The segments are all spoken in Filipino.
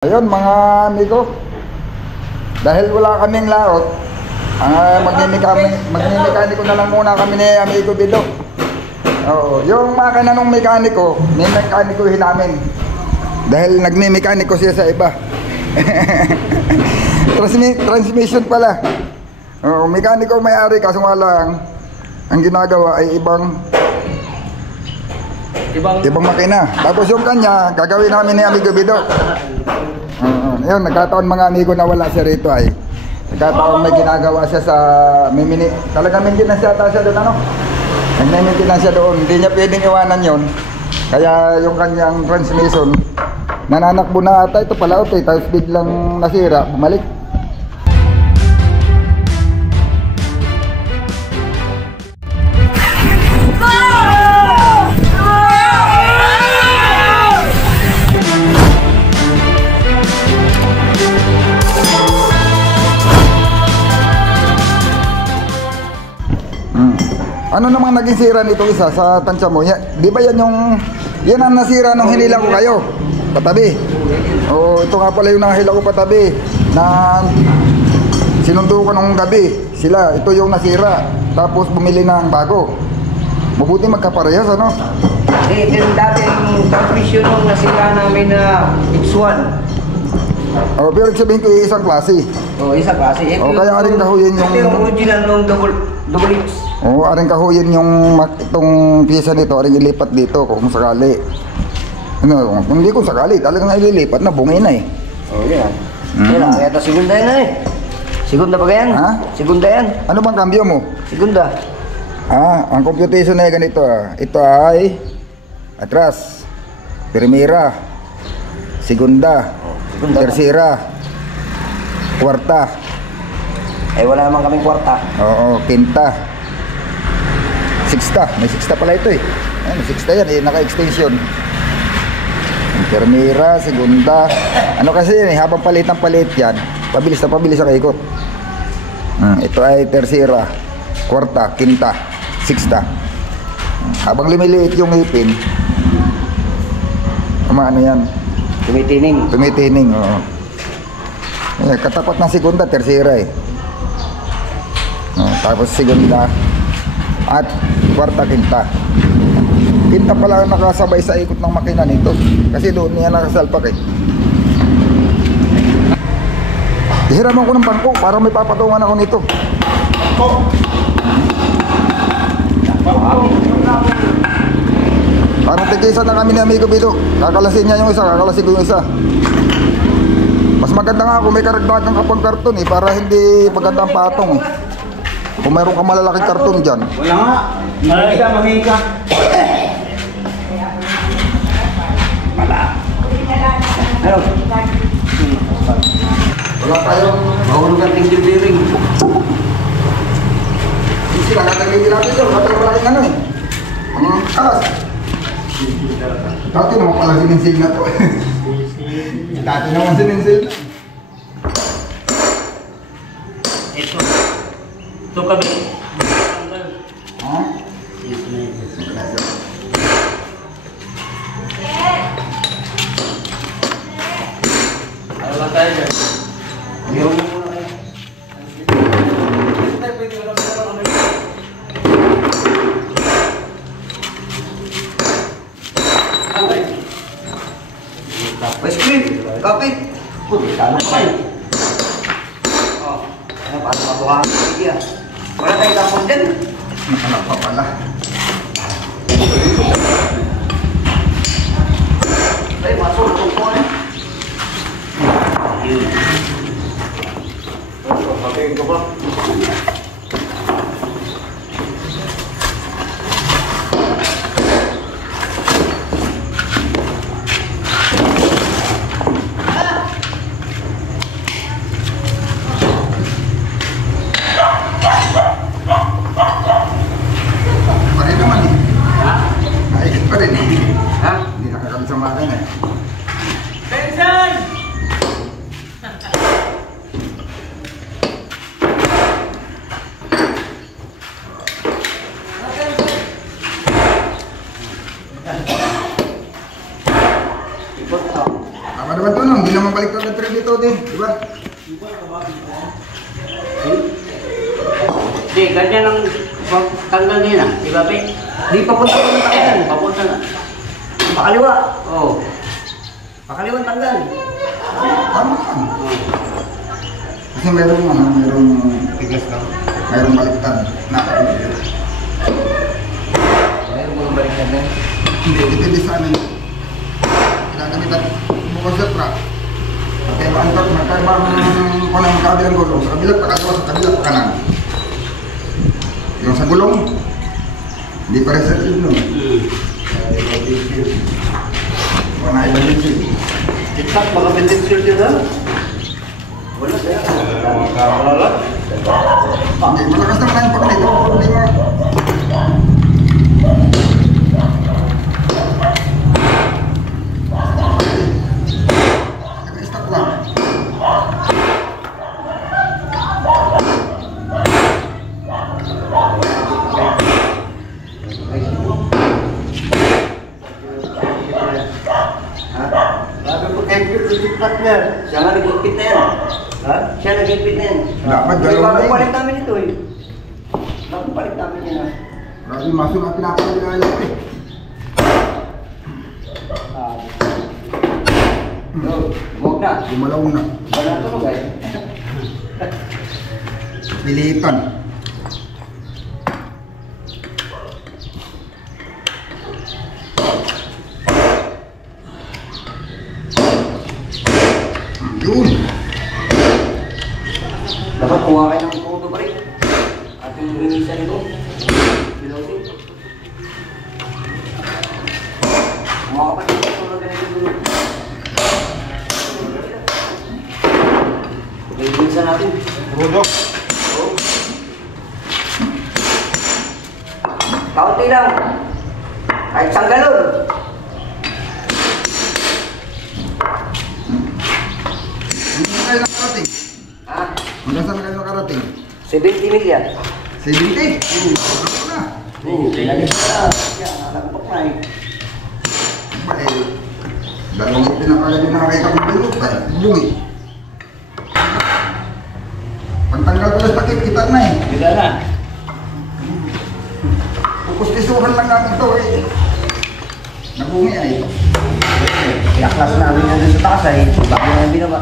Ayun mga amigo, dahil wala kaming laot, magnimekaniko na lang muna kami ni amigo Bido. Oo, yung makina ng mekaniko, nimekanikohin namin. Dahil nagmemekaniko siya sa iba. Transmission pala. Oo, mekaniko may-ari kaso nga lang, ang ginagawa ay ibang makina. Tapos yung kanya, gagawin namin ni amigo Bido. Yun, nagkataon mga amigo na wala siya rito ay nagkataon may ginagawa siya sa talaga maintenance yata siya doon, ano? Nag-maintenance siya doon, hindi niya pwedeng iwanan yon. Kaya yung kanyang transmission nananakbo na ata ito pala ito, tapos biglang nasira, bumalik. Ano namang naging sira nitong isa sa tansya mo? Di ba yan ang nasira nung hinila ko kayo patabi? O ito nga pala yung nahila ko patabi na sinundo ko nung gabi. Sila, ito yung nasira. Tapos bumili ng bago. Mabuti magkaparehas, ano? Ito yung dating transmission nung nasira namin na X1. O, pero sabihin ko yung isang klase. O, isang klase. O, kaya aring kahuyin yung... Ito yung original nung double X. Oo, aring kahuyin yung itong piyesa nito, aring ilipat dito kung sakali. Ano, kung hindi kung sakali, talagang ililipat na, bungay na eh. Oo, yan. Yan, kaya ito segunda yan eh. Segunda ba yan? Ha? Segunda yan. Ano bang kambyo mo? Segunda. Ang computation na ganito Ito ay atras, primera, segunda, tercera, kwarta. Eh, wala naman kaming kwarta. Oo, quinta, sixta. May sixta pala ito eh. Ayun, sixta yan eh, naka-extension. Primera, segunda. Ano kasi yan eh, habang palit ng palit yan, pabilis na pabilis ang ikot. Ito ay tercera, kwarta, quinta, sixta. Habang lumiliit yung ipin, ano yan? Tumitining. Tumitining, oo. Katapat ng segunda, tercera eh. Tapos segunda at kwarta, quinta. Quinta pala nakasabay sa ikot ng makina nito kasi doon niya nakasalpak eh. Hiraman ko ng bangko para may papatungan ako nito. Parang tigisa na kami ni amigo Bido. Kakalasin niya yung isa, kakalasin ko yung isa. Mas maganda nga kung may karagdagang kapag karton eh, para hindi maganda ang patong eh. Kung mayroon ka malalaking karton dyan. Wala nga. Mahingi ka. Wala. Ano? Wala tayong Mahulog ang tingin bearing. hindi sila katagigil natin yun. Katagigil malaking ano eh. Ang alas. Dati naman pala sininsil na to. Dati naman sininsil na. Ito kami. Ha? Ano lang tayo dyan? Yung ice cream, kapit. Sana pa eh. Ano pa sa matuwa? Sige ah. Wala tayong tapon dyan. Ano pa pala? Ay, masuk itong po eh. Yun. Pagpapagin ko ba? Pare naman eh. Ha? Naikit pa rin eh. Ha? Hindi nakakabit sa makina eh. Benson! ito din, di ba? Hindi, ganyan ang tanggal nila. Di ba, Pe? Di papunta ko ng tanggal. Papunta na. Pakaliwa. Oo. Pakaliwa tanggal. Tama ka. Kasi mayroong tigas lang. Mayroong baliktad. Napakalimutan. Mayroon mga baliktad na. Hindi, depende sa amin. Kinagamitan bukas sa truck. Kaya maantok, magkaibang kung ang magkabilang gulong. Sa kabila, pakalawa sa kabila, pakanan. Yung sa gulong, hindi pa rin sa ilong. Wala ilang din. TikTok, baka pintin shirt yun ha? Wala sa'yo. Wala lang. Hindi, malakas naman ang pakalito. Problema. Naka-stop lang. Sabi ko kay Pip, TikTok niya. Siya nga nag-ipit na yan. Ha? Siya nag-ipit na yan. Dapat dalawa na yun. Papalit namin ito eh. Papalit namin yan ah. Grabe, maso na pinapaligayan eh. Huwag na. Gumalaw na. Wala na tulog eh. Pilitan. Yun. Dapat kuha kayo ng photo pa rin. Ating linisan ito. Bilawin. Mga kapatid ko na ganito dulu. Linisan natin. Rudok. Kaunti lang. Kahit isang galon. Hanggang saan kayo nakarating? Ha? Hanggang saan kayo nakarating? 70 million. 70? Ako na. Lagyan na. Yan, nalagpak na eh. Ba eh, dalawang pinakagad yung nakakita kong bilog. Ay, bungi. Pagtanggal ko lang takip, kita na eh. Kita na. Pupustisuhan lang namin to eh. Nabungi ay. Pinaklas namin yan sa taas ay. Bago na yung binaba.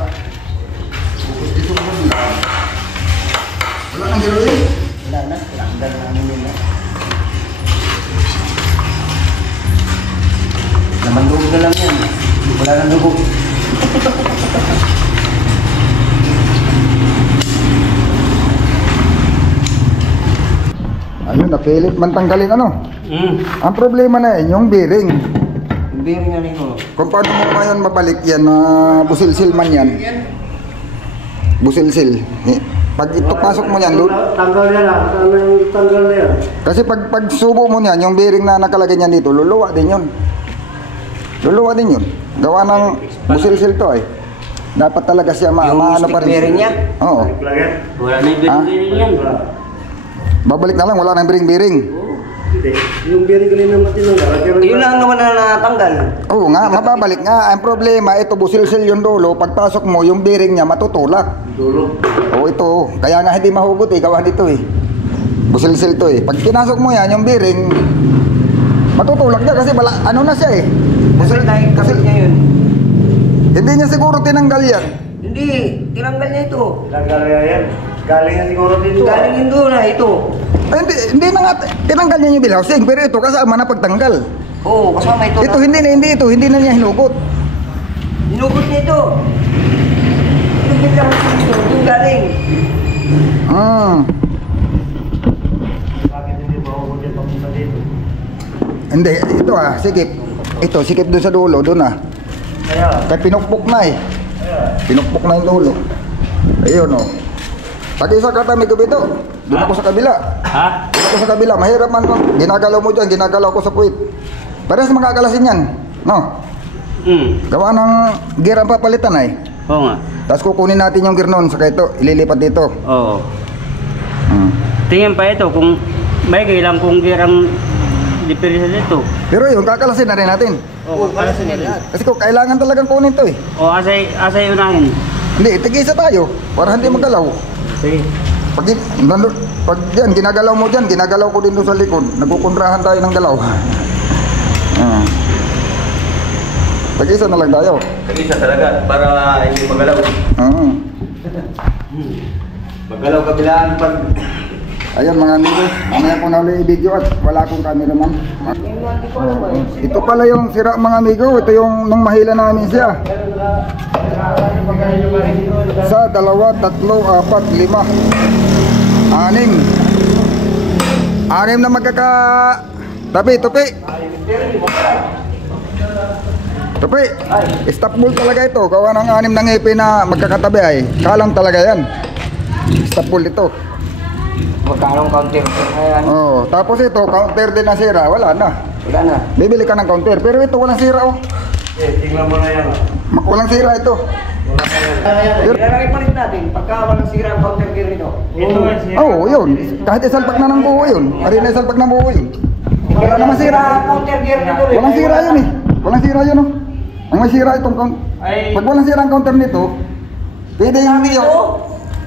Pupustisuhan lang. Wala nang gano'n eh. Wala na. Pinaklas namin yun na. Naman loob na lang yan. Wala nang lubog. Ayun, napilit man tanggalin ano. Hmm. Ang problema na yun, yung bearing. Yung bearing na nito. Kung paano mo ngayon mabalik yan, busilsil man yan. Busilsil. Pag pasok mo yan, Tanggal yan lang. Tanggal na yan. kasi pag subo mo yan, yung bearing na nakalagay niyan dito, luluwa din yun. Luluwa din yun. Gawa ng busilsil to eh. Dapat talaga siya Yung maano stick pa rin. bearing niya? Oo. Lagyan. Wala na yung bearing yan. Babalik na lang, wala nang bearing-bearing. Hindi. Yung bearing kanina matinong. Yun lang naman na natanggal. Oo nga, mababalik nga. Ang problema, ito busilsil yung dulo. Pagpasok mo, yung bearing niya matutulak. Dulo. Oo, ito. Kaya nga hindi mahugot eh. Gawa dito eh. Busilsil to eh. Pag pinasok mo yan, yung bearing, matutulak niya kasi ano na siya eh. Kasi dahil kapit niya yun. Hindi niya siguro tinanggal yan. Hindi, tinanggal niya ito. Tanggal na yan. Galing na siguro dito. Galing yun doon na ito. Ay, hindi na nga. Tinanggal niya yung bill housing. Pero ito kasama na pagtanggal. Oo, kasama ito. Ito hindi na niya hinugot. Hinugot niya ito. Hinugot lang ito. Yung galing. Bakit hindi mahuhuli yan papunta dito? Hindi, ito sikip. Ito, sikip doon sa dulo, doon Kaya. Kaya pinukpok na eh. Pinukpok na yung dulo. Ayun o. Pag isa kata may gabi ito, doon ako sa kabila. Ha? Doon ako sa kabila, mahirap man to. Ginagalaw mo dyan, ginagalaw ko sa puwit. Parehas magkakalasin yan. No? Gawa ng gear ang papalitan ay. Oo nga. Tapos kukunin natin yung gear nun, saka ito, ililipat dito. Oo. Hmm. Tingin pa ito kung may kailang kung girang diferensya dito. Pero yun, kakalasin na rin natin. Oo, para sa nila. Kasi kung kailangan talagang kunin to eh. O asay unahin. Hindi, itigisa tayo para hindi magalaw. Sige. Pag yan, ginagalaw mo dyan, ginagalaw ko din doon sa likod. Nagkukontrahan tayo ng galaw. Tag-isa na lang tayo. Tag-isa talaga para hindi magalaw. Magalaw kabilaan pag... Ayan mga amigo, mamaya ko na ulit i-video at wala akong cameraman. Ito pala yung sira mga amigo, ito yung nung mahila namin siya. 1, 2, 3, 4, 5, 6, 6 na magkaka... Tupi. Tupi, stop ball talaga ito. Gawa ng 6 na ngipin na magkakatabi ay. Kalang talaga yan. Stop ball ito. Magkano counter? Oh, tapos ito, counter din na sira. Wala na. Wala na. Bibili ka ng counter. Pero ito, walang sira oh. Tingnan mo na yan. Walang sira ito. Ilalagay pa rin natin pagka walang sira ang counter gear nito. Ito nga siya. Oo, yun. Kahit isalpak na ng buo yun. Ari na isalpak ng buo yun. Wala naman sira. Ang counter gear nito. Walang sira yun eh. Walang sira yun oh. Ang may sira itong counter. Pag walang sira ang counter nito, pwede yung video.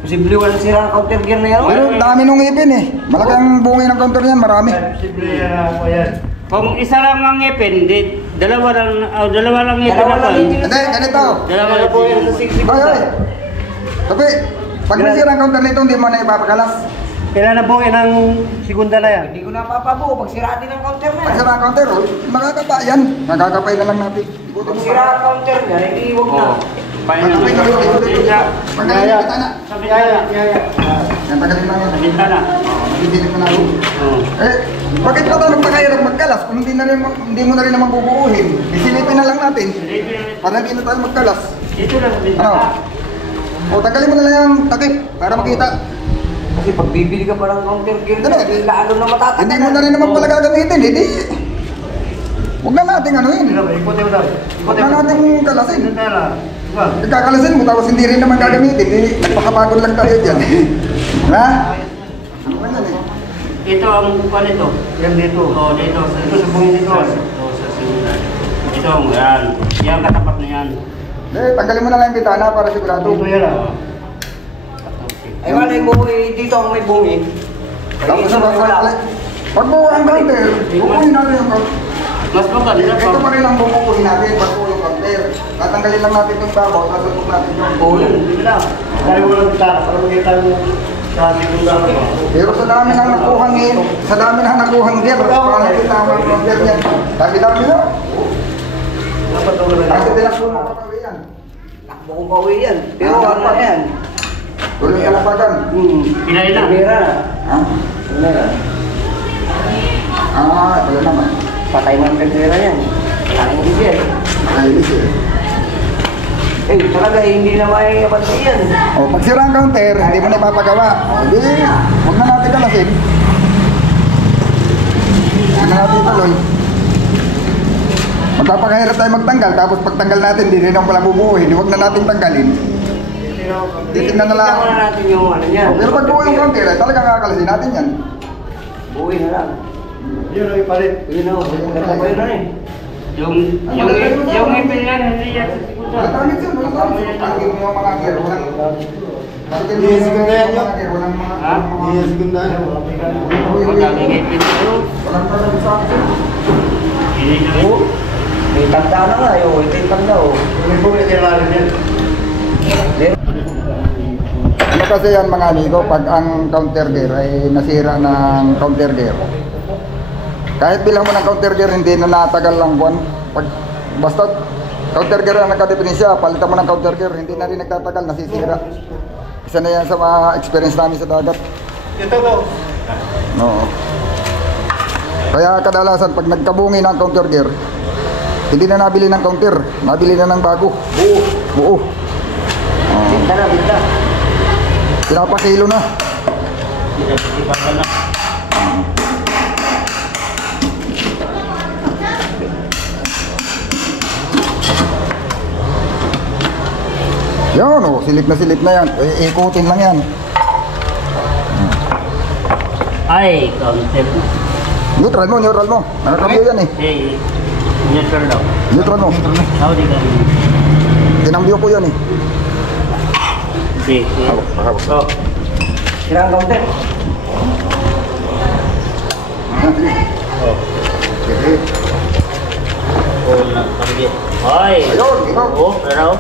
Posible walang sira ang counter gear na yan. Pero dami nung ipin eh. Malaki ang bungi ng counter niyan, marami. Posible yan ako yan. Kung isa lang ang ngipin, dalawa lang ngipin Dalawa ako. lang ngipin. Hindi, ganito. Dalawa lang po yan sa 60 Ay. Tapi, pag may sira ang counter nito, hindi mo na ipapakalas. Kailan na buuin ang segunda na yan? Hindi ko na papabuo pag sira din ang counter na Pag yan. sira ang counter, oh, makakapa yan. Nakakapay na lang natin. Pag sira ang counter niya, hindi huwag na. Magkapay na lang. Pagkakalin kita na. Sa bintana. Yan, pagkakalin lang yan. Sa bintana. Hindi ko na ako. Eh, bakit pa tayo magpakahirap magkalas kung hindi mo na rin naman bubuuhin? Isilipin na lang natin. Para hindi na tayo magkalas. Dito lang sa Ano? bintana. O, tanggalin mo na lang yung takip para makita. Kasi pag bibili ka pa ng counter gear Ano? niya, lalo na matatagal. Hindi mo na rin naman pala gagamitin, hindi. Huwag na natin ano yun. Ikutin mo daw. Huwag na natin kalasin. Ito na lang. Diba? Nagkakalasin mo tapos hindi rin naman gagamitin. Nagpakapagod lang tayo dyan. Ha? Ano ba yan eh? Ito ang kuwan ito. Yan dito. Oo, dito. Ito sa buong dito. Oo, sa simulan. Ito, yan. Yan katapat na yan. Eh, tanggalin mo na lang yung bitana para sigurado. Ito yan ah. Oo. Ay wala yung buo eh, dito ang may bungi. Tapos Ay, wala. pag buo ang counter, bukuhin natin yung counter. Mas maganda Ito pa pa. rin ang bukuhin natin pag buo yung counter. Tatanggalin lang natin yung babaw, sasabog natin yung Oo yun, hindi lang. Dahil mo lang kita. Para makita mo sa segunda na ba? Pero sa dami ng nakuhang gear, sa dami ng nakuhang gear, paano kita ang counter niyan? Dami-dami na. Dapat ako na Kasi lang. din ako nakakawin yan. Nakbo kong pauwi yan. Pero ano na yan? Tuloy kalapagan. Pinay na. Pera na. Ha? Ano na yan? Wala naman. Patay mo ang pera yan. Wala kang hindi yan. Nakailis eh. Eh, talaga hindi na may abantay yan. O, pag sira ang counter, hindi mo na ipapagawa. O, di, huwag na natin kalasin. Huwag na natin tuloy. Magpapakahirap tayo magtanggal, tapos pagtanggal natin, hindi rin ang pala bubuuhin. Huwag na natin tanggalin. Titignan na lang. Tingnan muna natin yung ano niya. O, pero pag buo yung counter, eh, talagang kakalasin natin yan. Buuin na lang. Yun ang ipalit. Yun o, nagpapayo na eh. Yung ngipin yan, hindi yan sa Wala segunda. tamit yun, wala tamit. Pagkin mo yung mga gear, walang... Pagkin mo Yes, yung ganda yan, mga gear, walang mga... Ha? Iya, segunda. Magkano ngipin ito? Walang parang sa akin. Hindi na rin. May tanda na nga, ito yung tanda o. May buuin kaya lang yan. Ano kasi yan mga amigo, pag ang counter gear ay nasira ng counter gear. Kahit bilang mo ng counter gear, hindi na natagal lang buwan. Pag, basta counter gear na nakadepenensya, palitan mo ng counter gear, hindi na rin nagtatagal, nasisira. Isa na yan sa mga experience namin sa dagat. Ito to. Oo. Kaya kadalasan, pag nagkabungi ng counter gear, hindi na nabili ng counter, nabili na ng bago. Buo. Buo. Binta na, binta. Pinapakilo na. Iba na. Yan o, silip na yan. Ikutin lang yan. Ay, concept. Neutral mo. Nakakabyo yan eh. Eh, neutral daw. Neutral mo. Saudi ka rin. Tinambyo ko yan eh. Sige. Hawak. Oh. Sira ang counter. Sige. Oh. Sige. Oh, nakakabigay. Ay. Ayun, ikaw. Oh, ano?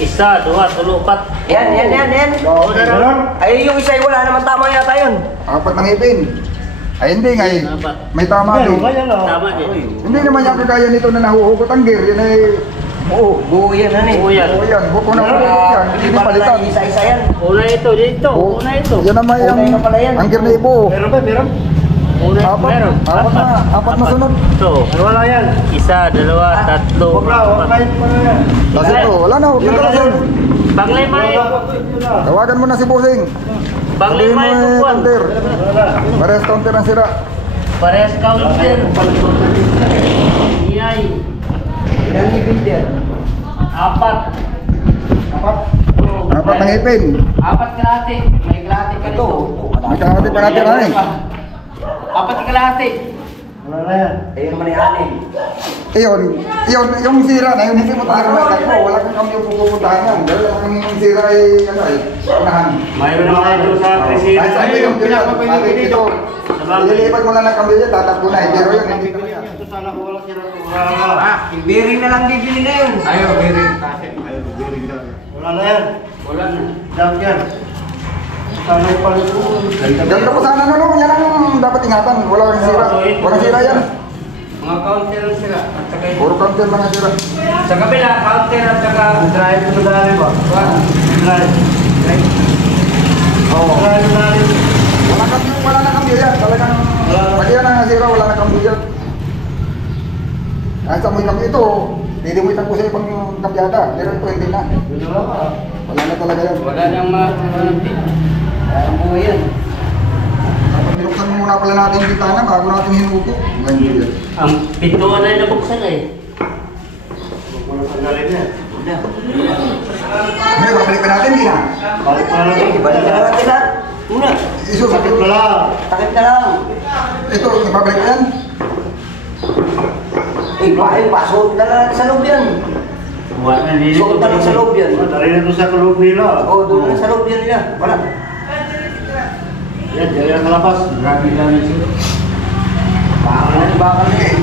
Isa, dua, tulo, pat. Yan. Oh, ano? Ay, yung isa wala naman tama yata yun. Apat ng ipin. Ay hindi nga eh. Apat. May tama din. Tama din. Hindi naman yung kagaya nito na nahuhugot ang gear. Yan ay Buo yan, ano eh. Oo yan. Oo yan. Huwag ko na huhugot yan. Hindi palitan. Isa-isa yan. Una ito, dito. Oo. Una ito. Yan naman Una yung na pala yan. ang gear na ibuo. Meron? Una, Apat. meron. Apat na sunod. Ito. Wala yan. Isa, dalawa, tatlo, Huwag na apat. yan. Tapos ito, wala na. Huwag na kalasin. Panglima ito. Tawagan mo na si Busing. Sabihin Panglima mo ito, eh, Juan. counter. Parehas counter ang sira. Parehas counter. Iyay. Ilang ibig yan? Apat. Oo. Apat ng ipin. Apat kalahati. May kalahati ka dito. Magkakati pa natin na eh. Apat kalahati. Wala na yan. Ayun naman yung anin. Yung sira na yun, hindi mo talaga may mo. Wala kang kami yung pupuntahan yan. Dahil ang sira ay, ano eh, unahan. Mayroon naman kayo sa Tresina. Ay, sabi yung pinapapagin dito. Ililipat mo lang ng kami yan, tatakbo na. Pero yun, hindi ko yan. Ito sana ko wala sira. Yung bearing na lang bibili na yun. Ayaw, bearing. Bearing lang. Wala na yan. Wala na. Junk yan. Sana yung palit ko. Ganda po sana na no, yan ang dapat ingatan. Walang sira. Walang sira yan. Mga counter ang sila. At saka ito. Puro counter lang ang sira. Sa kabila, counter at saka Drive ko dali ba? Drive. Oo. Drive dali. Wala na kami yan. Talagang, pag yan ang sira, wala na kami yan. Kahit sa mo kami ito, hindi mo itak ko sa ibang kambyada. Pero ito hindi na. Wala na talaga yan. wala nang mga Ang buo yan. Kapag binuksan mo muna pala natin yung bitana bago natin hinugo. Ganyan yan. ang pintuan ay nabuksan eh. Wala sa galing yan. Ngayon, babalik pa natin, hindi na. Balik na lang. Balik na lang natin lahat. Una. Isusakit Wala. Takip na lang. Ito, ibabalik pa yan. Pasok na lang sa loob yan. Wala na dito. Suot na lang sa loob yan. Dali na doon sa kaloob nila. Oo, doon na sa loob yan nila. Wala. Yan, dali na kalabas. Grabe lang sila. Bakal na eh.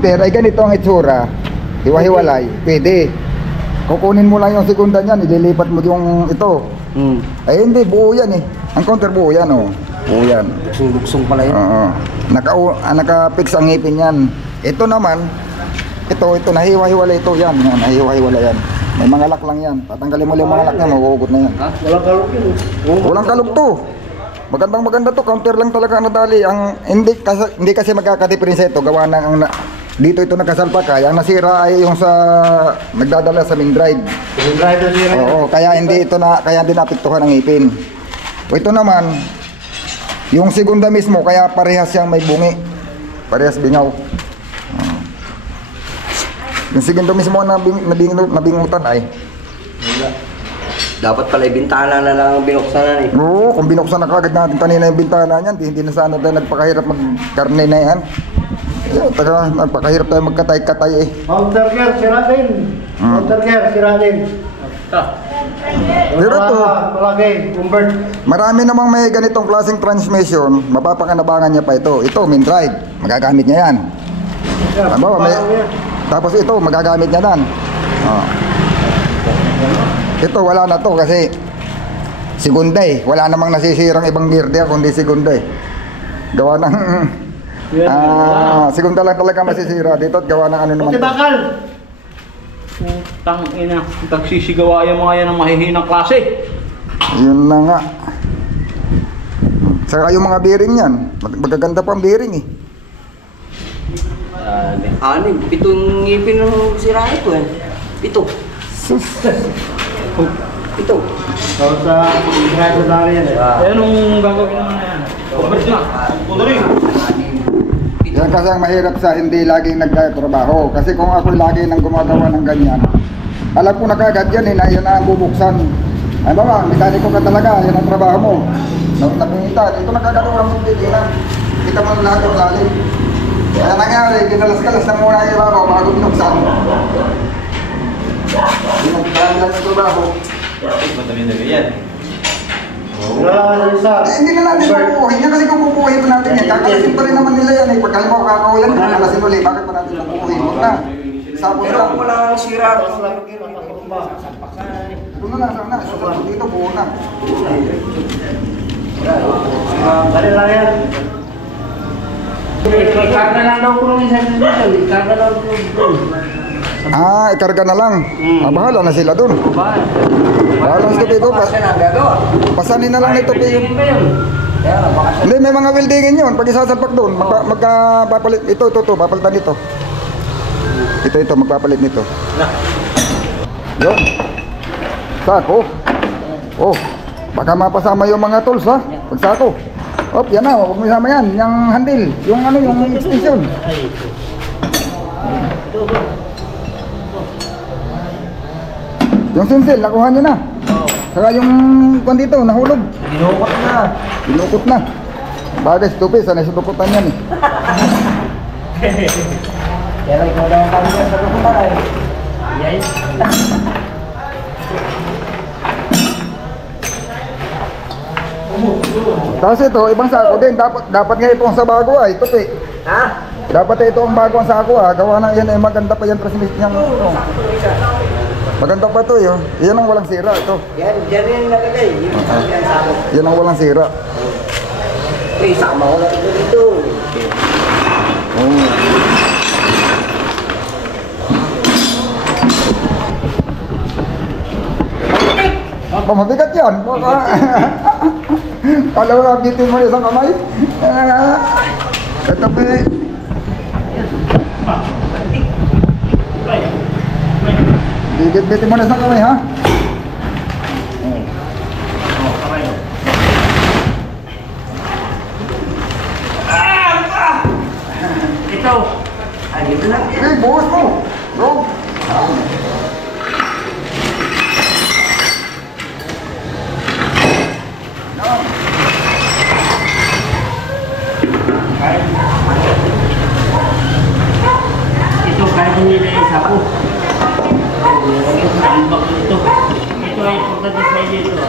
Pero ay ganito ang itsura. Hiwa-hiwalay. Pwede. Kukunin mo lang yung segunda niyan, ililipat mo yung ito. Ay hindi, buo yan eh. Ang counter buo yan oh. Buo yan. Luksong pala yun. Oo. Naka-fix ang ngipin yan. Ito naman, ito nahiwa-hiwalay ito yan. Nahiwa-hiwalay yan. May mga lock lang yan. Tatanggalin mo lang yung mga lock niya, magugugot na yan. Walang kaloob yun. Walang kalog to. Maganda to, counter lang talaga nadali. Ang hindi kasi magkakadiferensya ito, gawa ng dito ito nakasalpak kaya ang nasira ay yung sa nagdadala sa main drive. Yung drive na sira. Oo, kaya hindi napiktuhan ang ngipin. O ito naman, yung segunda mismo kaya parehas siyang may bungi. Parehas bingaw. Yung segunda mismo na nabingutan ay. Dapat pala yung bintana na lang ang binuksan na eh. Oo, kung binuksan na kagad natin kanina yung bintana niyan, hindi na sana tayo nagpakahirap magkarne na yan. Nagpakahirap tayo magkatay-katay eh. Counter gear, sira din. Counter gear, sira din. Pero ito, Malagay, convert. marami namang may ganitong klaseng transmission, mapapakanabangan niya pa ito. Ito, main drive, magagamit niya yan. Tapos ito, magagamit niya yan. Ito, wala na to kasi segunda eh. Wala namang nasisirang ibang gear diya kundi segunda eh. Gawa ng segunda lang talaga masisira dito at gawa ng ano naman. Okay, bakal. Putang ina, tagsisigawa yung mga yan ng mahihinang klase. Yun na nga. Saka yung mga bearing yan, magaganda pa ang bearing eh. Pitong ngipin ng sira ito eh. Pito. Pito. So sa drive na dali yan eh. Eh, anong gagawin naman na yan? Convert na. Pudari. Yan kasi ang mahirap sa hindi laging nagtatrabaho. Kasi kung ako lagi nang gumagawa ng ganyan, alam ko na kagad yan eh, na yan ang bubuksan. Ay ba, mekaniko ka talaga, yan ang trabaho mo. Napingitan, ito nakagagawa mo tigilan. Kita mo lahat ang lalim. Kaya nangyari, ginalas-kalas na muna yung ibabaw bago binuksan. Pinagkaan lang yung trabaho. Madami-dami yan. Wala na isa. Hindi na natin kukuhin niya kasi kung kukuhin pa natin yan, kakalasin pa rin naman nila yan eh. Pag halimbawa kakauyan, kakalasin ulit, bakit pa natin kukuhin? Huwag na. Sabon lang. Wala kang sira. Doon na, sana. Susabot dito, buo na. Dali lang yan. Karga lang daw ko nung isang dito. Karga lang ko doon. Ah, ikarga na lang. Ah, bahala na sila doon. Bahala sa tupi ko. Pasanin na lang nito. Tingin ba yun? Hindi, may mga weldingin yun. Pag isasalpak doon, magpapalit. Ito, papalitan dito. Ito, magpapalit nito. Yun. Sako. Oh, baka mapasama yung mga tools ha. Pagsako. Op, yan na. Huwag mo isama yan. Yung handle. Yung ano, yung extension. Yung simsil, nakuha nyo na. Saka yung kwan dito, nahulog. Dinukot na. Bagay, stupid. Sanay sa dukutan yan eh. Kaya ikaw lang ang kami sa dukutan ay. Yes. Tapos ito, ibang sako din. Dapat nga ito ang sa bago ay. Tupi. Ha? Dapat ito ang bago ang sako ah. Gawa na yan ay maganda pa yan transmission niya. Oh. Maganda pa ito yun. Yan ang walang sira ito. Yan yung nalagay. Yan sa ako. Yan ang walang sira. Eh, sama ko lang ito dito. Oh. Oh, mabigat yan. Kala mo nabitin mo isang kamay. Ito pa eh. Bigit-bitin mo na isang kamay ha. Ito. Ay, dito na. Eh, buhos mo. Bro. Ito, kahit hindi na isa ko. Tambak ito. Ito ay importante sa inyo ito.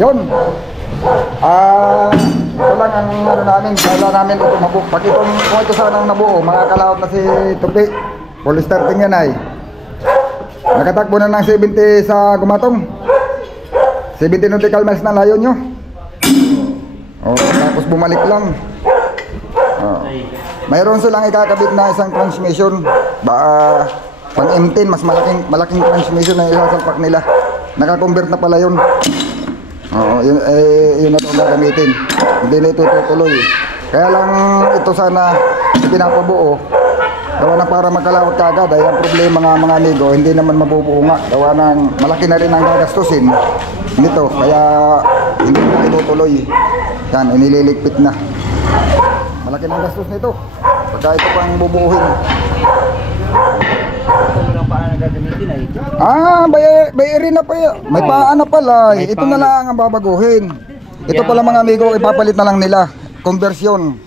Yun. Ito lang ang ano namin. Kala namin ito mabuo. Pag itong, kung ito sanang nabuo, makakalaot na si Tupi. Full starting yan ay. Nakatakbo na ng 70 sa Gumatong. 70 nautical miles na layo nyo. Oh, tapos bumalik lang. Oh. Mayroon silang ikakabit na isang transmission. Pang M10, mas malaking transmission na isasalpak nila. Naka-convert na pala yun. Oo, yun na ito ang gagamitin. Hindi na ito tutuloy. Kaya lang ito sana pinapabuo. Gawa na para magkalawat ka agad. Ay ang problema nga mga amigo, hindi naman mabubuo nga. Gawa ng malaki na rin ang gagastusin nito. Kaya hindi na itutuloy. Yan, inililigpit na. Malaki na ang gastos nito. Pagka ito pang bubuuhin. Bayarin na pa yan. May paan na pala. Ito na lang ang babaguhin. Ito pala mga amigo, ipapalit na lang nila. Conversion.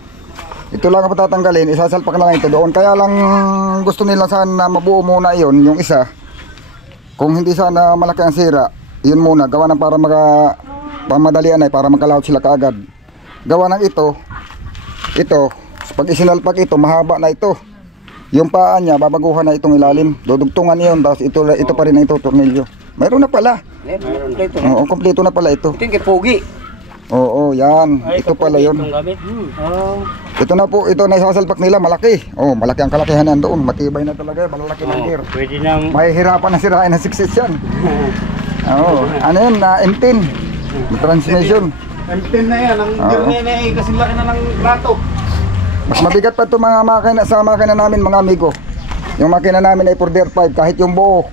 Ito lang ang patatanggalin. Isasalpak na lang ito doon. Kaya lang gusto nila sana mabuo muna yun, yung isa. Kung hindi sana malaki ang sira, yun muna. Gawa ng para pamadalian ay para magkalaot sila kaagad. Gawa ng ito. Pag isinalpak ito, mahaba na ito. Yung paa niya, babaguhan na itong ilalim. Dudugtungan yun, tapos ito pa rin ang tornilyo. Mayroon na pala. Kompleto. Oo, kompleto na pala ito. Ito yung kay Pogi. Oo, yan. Ito pala yun. Ito na po, ito na isasalpak nila, malaki. Oh, malaki ang kalakihan yan doon. Matibay na talaga, malalaki ng gear. Pwede nang... May hirapan na sirain na 6 yan. Oo, ano yun, na M10. Transmission. M10 na yan. Ang gear na yan eh, kasi laki na ng plato. Mas mabigat pa ito mga makina, sa makina namin mga amigo. Yung makina namin ay 4.5, kahit yung buo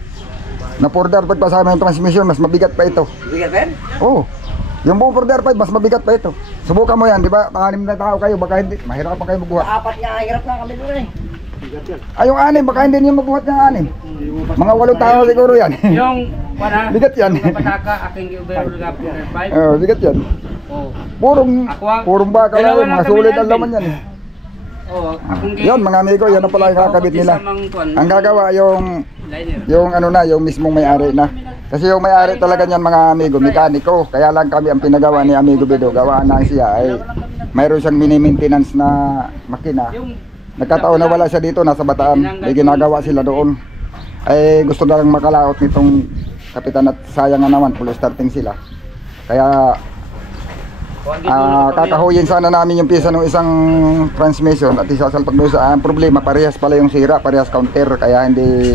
na 4.5 pa sa aming transmission, mas mabigat pa ito. Bigat ba yan? Oo. Yung buo 4.5, mas mabigat pa ito. Subukan mo yan, di ba? 6 na tao kayo, baka hindi, mahirapan kayo magbuhat. Apat nga, hirap nga kami doon eh. Ay, yung 6, baka hindi niyo magbuhat ng 6. Mga 8 tao siguro yan. Yung... Para... Bigat yan. Yung pataka, aking overall nga 5. Oo, bigat yan. Oh. Purong baka lang, mga sulit ang laman yan. Oh, akong Yan mga amigo, yan ang pala yung kakabit nila. Ang gagawa yung yung ano na, yung mismong may-ari na. Kasi yung may-ari talaga niyan mga amigo, mekaniko. Kaya lang kami ang pinagawa ni Amigo Bido, gawaan lang siya ay mayroon siyang mini-maintenance na makina. Nagkataon na wala siya dito, nasa Bataan. May ginagawa sila doon. Ay gusto na lang makalaot nitong kapitan at sayang nga naman, full starting sila. Kaya kakahuyin sana namin yung piyesa ng isang transmission at isasalpak doon sa ang problema, parehas pala yung sira, parehas counter, kaya hindi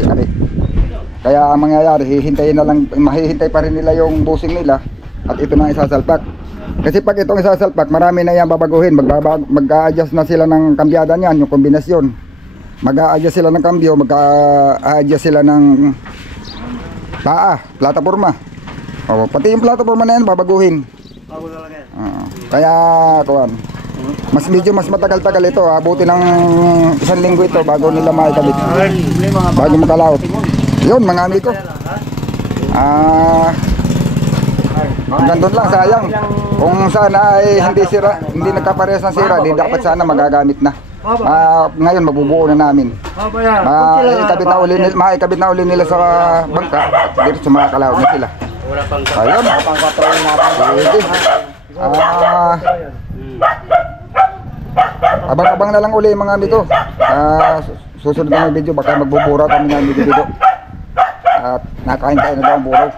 kaya ang mangyayari, hihintayin na lang, mahihintay pa rin nila yung busing nila at ito na isasalpak. Kasi pag itong isasalpak, marami na yan babaguhin, mag-a-adjust na sila ng kambyada niyan, yung kombinasyon. Mag-a-adjust sila ng kambyo, mag-a-adjust sila ng plataforma. O, pati yung plataforma na yan babaguhin. Kaya kuwan, mas matagal-tagal ito, abuti ng 1 linggo ito bago nila maikabit, bago makalaot. Yun mga amigo, hanggang doon lang, sayang kung sana ay hindi sira, hindi nagkaparehas ng sira, di dapat sana magagamit na. Ngayon mabubuo na namin, maikabit na uli nila sa bangka at dito sa mga kalawag na sila. Ayun, abang-abang na lang uli mga amigo. Susunod na video, baka magbubura kami ng Amigo Bido at nakain tayo na daw ang buraw.